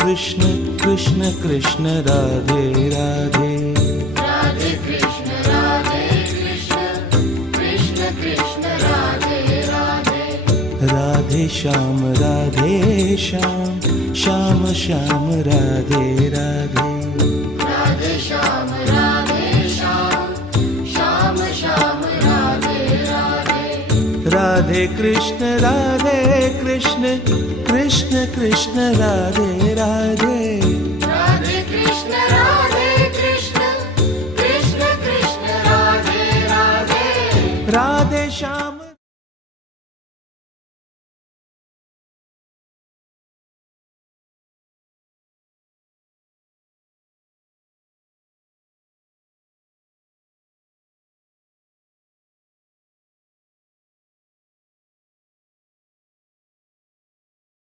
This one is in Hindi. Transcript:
कृष्ण कृष्ण कृष्ण राधे राधे। राधे कृष्ण कृष्ण कृष्ण राधे राधे। राधे श्याम श्याम श्याम राधे राधे। राधे श्याम श्याम श्याम राधे राधे। राधे कृष्ण कृष्ण कृष्ण कृष्ण राधे राधे।